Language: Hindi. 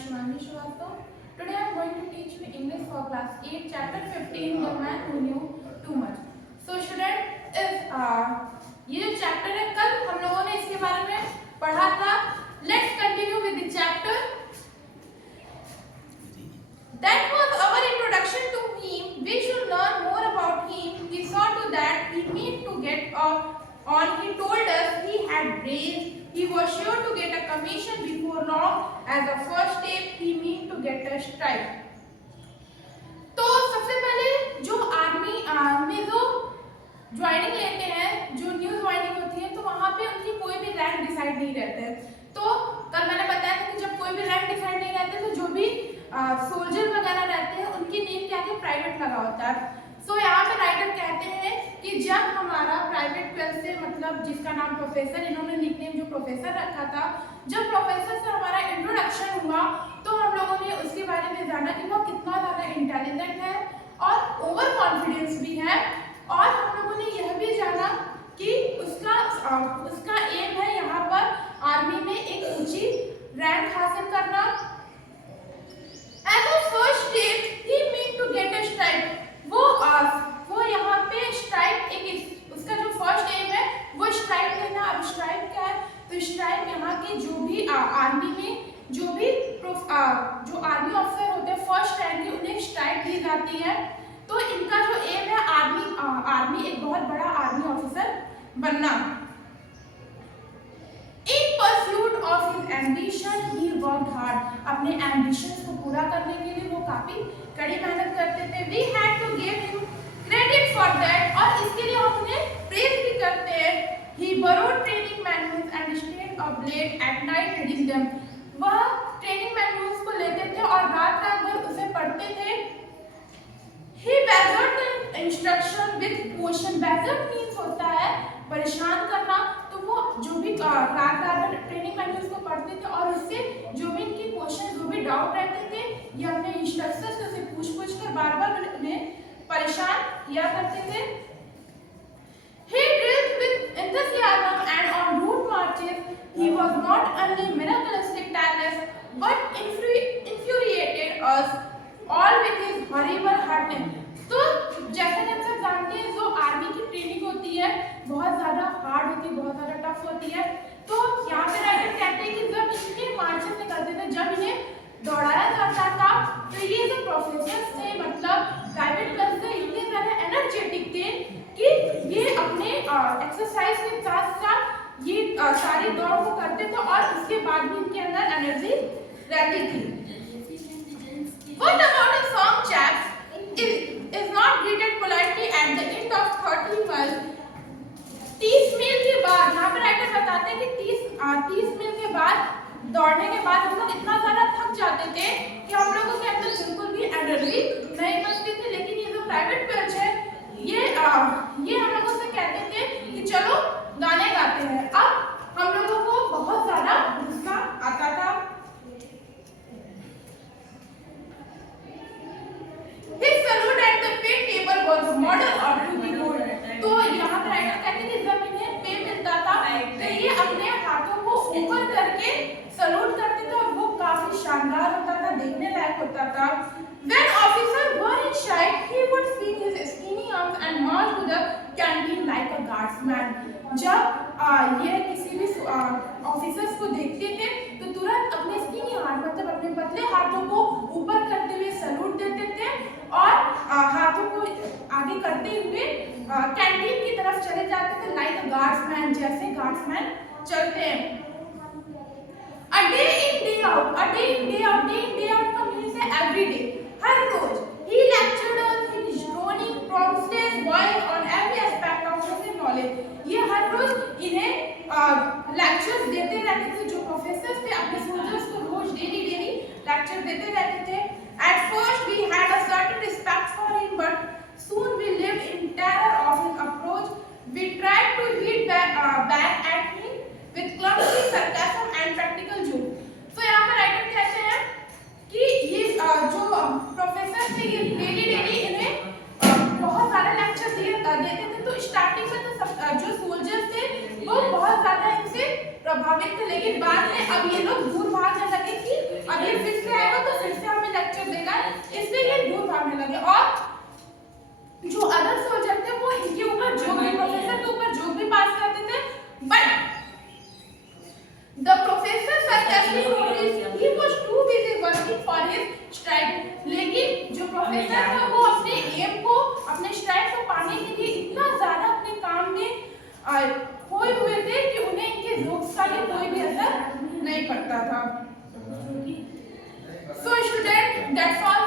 Shivani Srivastava. Today I am going to teach you English for class 8, chapter 15, The Man Who Knew Too Much. So student, ये जो चैप्टर है कल हम लोगों ने इसके बारे में पढ़ा था. Let's continue with the chapter. That was our introduction to him. We should learn more about him. We saw to that he meant to get on. He told us he had brains. He was sure to get a commission before long. As a first step, he meant to get a stripe. तो सबसे पहले जो आर्मी में जो ज्वाइनिंग लेते हैं, जो न्यू ज्वाइनिंग होती है, तो वहाँ पे उनकी कोई भी रैंक डिसाइड नहीं रहते हैं. तो कल मैंने बताया था कि जब कोई भी रैंक डिसाइड नहीं रहते तो जो भी सोल्जर वगैरह रहते हैं उनकी नेम क्या के प्राइवेट लगा होता है. सो यहाँ पे राइटर कहते हैं कि जब हमारा प्राइवेट 12 से मतलब जिसका नाम प्रोफेसर, इन्होंने निकनेम जो प्रोफेसर रखा था, जब प्रोफेसर से हमारा इंट्रोडक्शन हुआ तो हम लोगों ने उसके बारे में जाना कि वो कितना ज़्यादा इंटेलिजेंट है और ओवर कॉन्फिडेंस भी है. और हम लोगों ने यह भी जाना कि उसका एम है यहाँ पर आर्मी में एक ऊंची रैंक हासिल करना. As a first step, he meant to get a stripe. वो यहाँ पे स्ट्राइप एक उसका जो फर्स्ट एम है वो स्ट्राइप लेना. अब स्ट्राइप क्या है? तो स्ट्राइप यहाँ के जो भी आर्मी में जो भी जो आर्मी ऑफिसर होते हैं फर्स्ट रैंक के, उन्हें स्ट्राइप दी जाती है. तो इनका जो एम है आर्मी एक बहुत बड़ा आर्मी ऑफिसर बनना. In pursuit of his ambition, he worked hard. अपने ambitions को पूरा करने के लिए वो काफी कड़ी मेहनत करते थे. We had to give him credit for that. और इसके लिए हम उन्हें praise भी करते हैं. He borrowed training manuals and stayed up late at night reading them. वह training manuals को लेते थे और रात भर उसे पढ़ते थे. He battered the instruction with question. Battered means होता है परेशान करना. तो वो जो भी रात ट्रेनिंग मैनुअल्स को पढ़ते थे और उससे जो भी इनके क्वेश्चन जो भी डाउट रहते थे ये अपने इंस्ट्रक्टर्स से उसे पूछ कर बार उन्हें परेशान किया करते थे. He drilled with enthusiasm and on route marches he was not only miraculously tireless but infuriated us all with his horrible hardness. तो जैसे कि हम सब जानते हैं जो आर्मी की ट्रेनिंग होती है बहुत ज़्यादा हार्ड होती है, बहुत ज़्यादा टफ होती है. तो यहाँ पे राइटर कहते हैं कि जब इनके मार्चेस निकलते थे, जब इन्हें दौड़ाया जाता था, तो ये जो प्रोफेसर थे मतलब प्राइवेट क्लास से इतने ज़्यादा एनर्जेटिक थे कि ये अपने एक्सरसाइज के साथ साथ ये सारी दौड़ को करते थे और उसके बाद भी इनके अंदर एनर्जी रहती थी. What about a song, chaps? Is not greeted politely at the end of 30 miles. 30 मील के बाद यहाँ पे राइटर बताते हैं कि 30 मील के बाद दौड़ने के बाद हम लोग इतना ज़्यादा थक जाते थे कि हम लोगों के अंदर बिल्कुल भी एनर्जी नहीं बचती थी. लेकिन ये जो प्राइवेट बैच है ये हम लोगों से कहते थे कि चलो गाने गाते हैं. अब हम लोगों को बहुत ज़्यादा गुस्सा आता था. His salute at the pay table was a model of to behold. तो यहाँ पर राइटर कहते हैं कि जब इन्हें पे मिलता था तो ये अपने हाथों को ऊपर करके सलूट करते थे और वो काफी शानदार होता था, देखने लायक होता था. When officers were in sight, he would swing his skinny arms and march to the canteen like a guardsman. जब ये किसी भी ऑफिसर्स को देखते थे तो तुरंत अपने स्किनी हाथ मतलब अपने पतले हाथों को ऊपर करते हुए सलूट देते थे और हाथों को आगे करते हुए कैंटीन की तरफ चले जाते थे लाइक अ गार्ड्समैन, जैसे गार्ड्समैन चलते हैं. A day in day out का मीनिंग है every day, हर रोज. He lectured us in his droning, promptless voice on every aspect of human knowledge. ये हर रोज इन्हें लेक्चर्स देते रहते थे. जो प्रोफेसर्स थे अपने सोल्जर्स को रोज डेली लेक्चर देते रहते थे. At first we had a certain respect for him, but soon we lived in terror of his approach. We tried to hit back at him with clumsy sarcasm and practical joke. So यहाँ पर राइटर कहते हैं कि ये जो प्रोफेसर थे ये डेली इन्हें बहुत सारे लेक्चर देते थे. तो स्टार्टिंग में तो जो सोल्जर्स थे वो बहुत ज़्यादा इनसे प्रभावित थे, लेकिन बाद में अब ये लोग दूर भागने लगे कि अब ये फिर से अदर सोल्जर थे वो इनके ऊपर जोक भी, प्रोफेसर के ऊपर जोक भी पास करते थे, but the professor sarcastically noticed he was too busy working for his strike. लेकिन जो प्रोफेसर था वो अपने एम को, अपने स्ट्राइक को पाने के लिए इतना ज्यादा अपने काम में खोए हुए थे कि उन्हें इनके जोक्स का भी कोई भी असर नहीं पड़ता था. So student, that's all